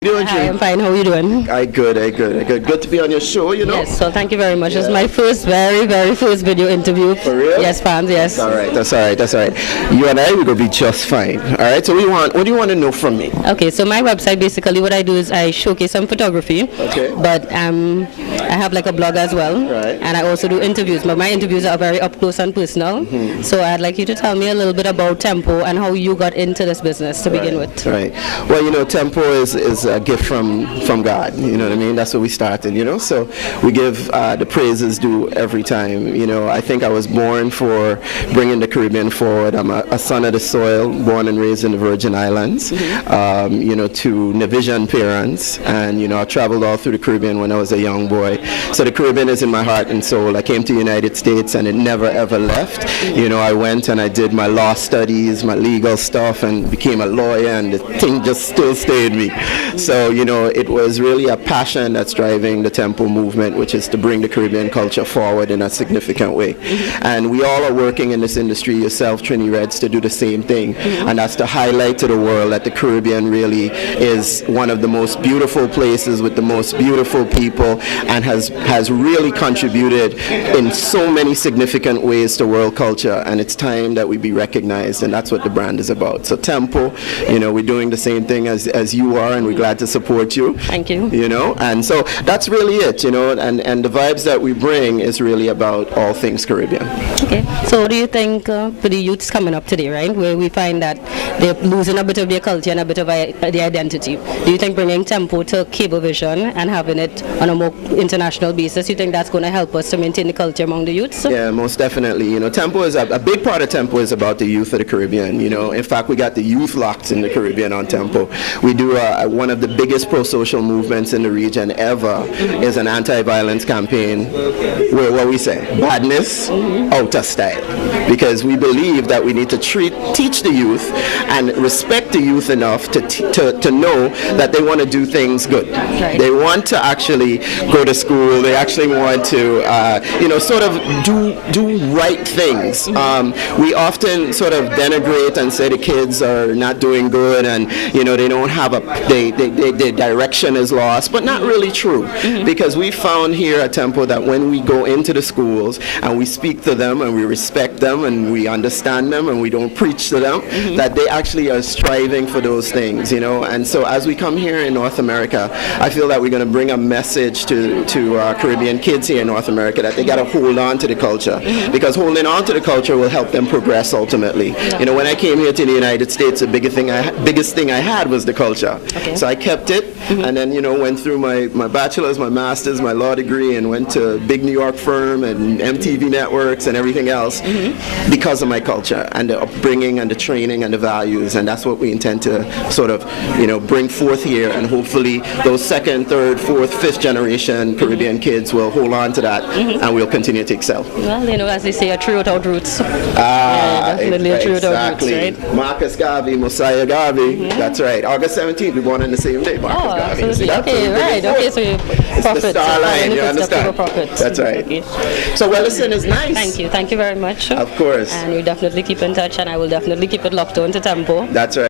Doing, Hi, I'm fine. How are you doing? I good. Good to be on your show, you know? Yes, so thank you very much. It's my very first video interview. For real? Yes, fans, yes. That's all right. You and I will be just fine. All right, so what do you want to know from me? Okay, so my website, basically what I do is I showcase some photography. Okay. But I have like a blog as well. Right. And I also do interviews, but my interviews are very up close and personal. Mm-hmm. So I'd like you to tell me a little bit about Tempo and how you got into this business to begin with. Right. Well, you know, Tempo is a gift from God, you know what I mean? That's where we started, you know? So we give the praises due every time, you know? I think I was born for bringing the Caribbean forward. I'm a son of the soil, born and raised in the Virgin Islands, you know, to Navision parents. And, you know, I traveled all through the Caribbean when I was a young boy. So the Caribbean is in my heart and soul. I came to the United States and it never ever left. You know, I went and I did my law studies, my legal stuff, and became a lawyer, and the thing just still stayed me. So, you know, it was really a passion that's driving the Tempo movement, which is to bring the Caribbean culture forward in a significant way. And we all are working in this industry, yourself, Trini Reds, to do the same thing. And that's to highlight to the world that the Caribbean really is one of the most beautiful places with the most beautiful people, and has really contributed in so many significant ways to world culture. And it's time that we be recognized, and that's what the brand is about. So Tempo, you know, we're doing the same thing as you are, and we're glad to support you. Thank you. You know, and so that's really it, you know, and the vibes that we bring is really about all things Caribbean. Okay, so what do you think for the youths coming up today, right, where we find that they're losing a bit of their culture and a bit of their identity? Do you think bringing Tempo to Cablevision and having it on a more international basis, you think that's going to help us to maintain the culture among the youths? Yeah, most definitely. You know, Tempo is a big part of Tempo is about the youth of the Caribbean. You know, in fact, we got the youth locked in the Caribbean on Tempo. We do one of the biggest pro-social movements in the region ever is an anti-violence campaign where what we say, badness out of style, because we believe that we need to teach the youth and respect the youth enough to know that they want to do things good. Right. They want to actually go to school. They actually want to you know, sort of do right things. We often sort of denigrate and say the kids are not doing good, and you know, they don't have their direction is lost, but not really true, because we found here at Tempo that when we go into the schools and we speak to them and we respect them and we understand them and we don't preach to them, that they actually are striving for those things, you know. And so as we come here in North America, I feel that we're going to bring a message to Caribbean kids here in North America that they got to hold on to the culture, because holding on to the culture will help them progress ultimately. You know, when I came here to the United States, the biggest thing I had was the culture. Okay. So I kept it, and then, you know, went through my bachelor's, my master's, my law degree, and went to a big New York firm and MTV networks and everything else because of my culture and the upbringing and the training and the values. And that's what we intend to sort of, you know, bring forth here, and hopefully those second, third, fourth, fifth generation Caribbean kids will hold on to that, and we'll continue to excel. Well, you know, as they say, a tree without roots. Yeah, definitely a tree without roots, right? Marcus Garvey, Mosiah Garvey. That's right. August 17th, we born on the same day. Marcus Garvey. Absolutely. Okay, right. Okay, so you profit. The star line, you understand? That's right. Okay. So Wellington is nice. Thank you very much. Of course. And we definitely keep in touch, and I will definitely keep it locked on to Tempo. That's right.